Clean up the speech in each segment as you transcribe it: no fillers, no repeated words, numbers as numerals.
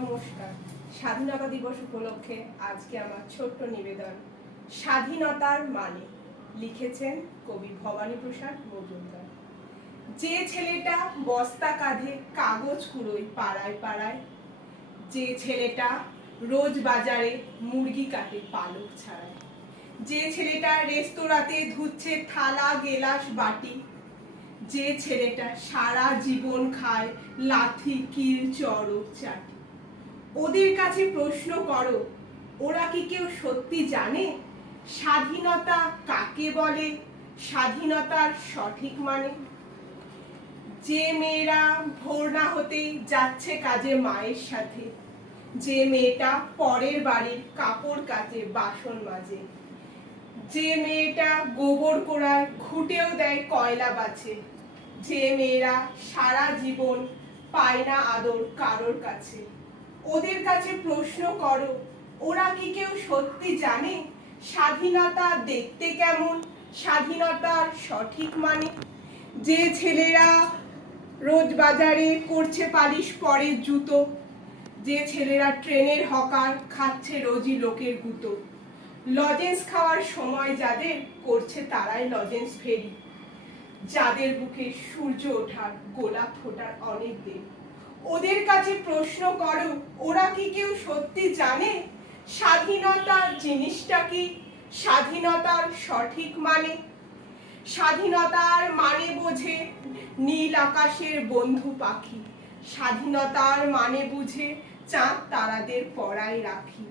নমস্কার। স্বাধীনতা দিবস উপলক্ষে আজকে আমার ছোট্ট নিবেদন। স্বাধীনতার মানে লিখেছেন কবি ভবানীপ্রসাদ মজুমদার। যে ছেলেটা বস্তা কাঁধে কাগজ কুড়োয় পাড়ায় পাড়ায়, যে ছেলেটা রোজ বাজারে মুরগি কাটে পালক ছাড়ায়, যে ছেলেটা রেস্তোরাঁতে ধুচ্ছে থালা গেলাস বাটি, যে ছেলেটা সারা জীবন খায় লাথি কিল চড়ক চাটি, ওদের কাছে প্রশ্ন করো, ওরা কি কেউ সত্যি জানে স্বাধীনতা কাকে বলে, স্বাধীনতার সঠিক মানে? যে মেয়েরা ভোর না হতেই যাচ্ছে কাজে মায়ের সাথে, যে মেয়েটা পরের বাড়ির কাপড় কাচে বাসন মাজে, যে মেয়েটা গোবর কোড়ায় ঘুটেও দেয় কয়লা বাছে, যে মেয়েরা সারা জীবন পায় না আদর কারোর কাছে, ওদের কাছে প্রশ্ন করো, ওরা কি কেউ সত্যি জানে স্বাধীনতা দেখতে কেমন, স্বাধীনতার সঠিক মানে? যে ছেলেরা রোজ বাজারে করছে পালিশ পরের জুতো, যে ছেলেরা ট্রেনের হকার খাচ্ছে রোজই লোকের গুঁতো, লজেন্স খাওয়ার সময় যাদের করছে তারাই লজেন্স ফেরি, যাদের বুকে সূর্য ওঠার গোলাপ ফোটার অনেক দিন, ওদের কাছে প্রশ্ন করো, ওরা কি কেউ সত্যি জানে স্বাধীনতা জিনিসটা কি, স্বাধীনতার সঠিক মানে? স্বাধীনতার মানে বোঝে নীল আকাশের বন্ধু পাখি, স্বাধীনতার মানে বুঝে চাঁদ তারাদের পরায় রাখি,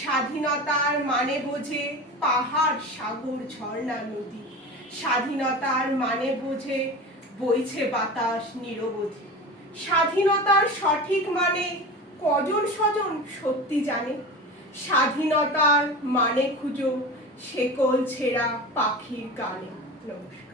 স্বাধীনতার মানে বোঝে পাহাড় সাগর ঝর্ণা নদী, স্বাধীনতার মানে বোঝে বইছে বাতাস নিরবধি। স্বাধীনতার সঠিক মানে কজন স্বজন সত্যি জানে? স্বাধীনতার মানে খুঁজো শেকল ছেঁড়া পাখির গানে। নমস্কার।